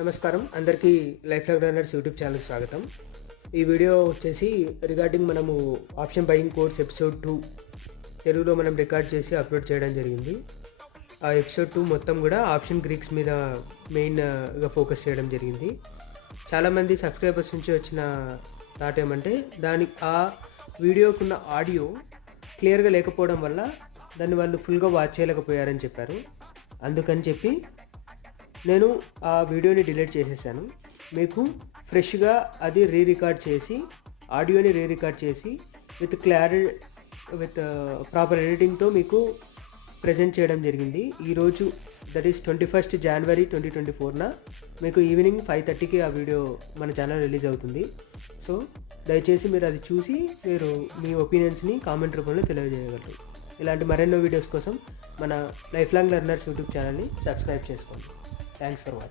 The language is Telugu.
నమస్కారం అందరికీ లైఫ్ లాగ్ రన్నర్స్ యూట్యూబ్ ఛానల్కి స్వాగతం. ఈ వీడియో వచ్చేసి రిగార్డింగ్ మనము ఆప్షన్ బయింగ్ కోర్స్ ఎపిసోడ్ 2 తెలుగులో మనం రికార్డ్ చేసి అప్లోడ్ చేయడం జరిగింది. ఆ ఎపిసోడ్ 2 మొత్తం కూడా ఆప్షన్ గ్రీక్స్ మీద మెయిన్గా ఫోకస్ చేయడం జరిగింది. చాలామంది సబ్స్క్రైబర్స్ నుంచి వచ్చిన థాట్ ఏమంటే ఆ వీడియోకున్న ఆడియో క్లియర్గా లేకపోవడం వల్ల దాన్ని వాళ్ళు ఫుల్గా వాచ్ చేయలేకపోయారని చెప్పారు. అందుకని చెప్పి నేను ఆ వీడియోని డిలీట్ చేసేసాను. మీకు ఫ్రెష్గా అది రికార్డ్ చేసి ఆడియోని రికార్డ్ చేసి విత్ ప్రాపర్ ఎడిటింగ్తో మీకు ప్రజెంట్ చేయడం జరిగింది. ఈరోజు దట్ ఈస్ 21 జనవరి 2024న మీకు ఈవినింగ్ 5:30కి ఆ వీడియో మన ఛానల్ రిలీజ్ అవుతుంది. సో దయచేసి మీరు అది చూసి మీరు మీ ఒపీనియన్స్ని కామెంట్ రూపంలో తెలియజేయగలరు. ఇలాంటి మరెన్నో వీడియోస్ కోసం మన లైఫ్ లాంగ్ లెర్నర్స్ యూట్యూబ్ ఛానల్ని సబ్స్క్రైబ్ చేసుకోండి. Thanks for watching.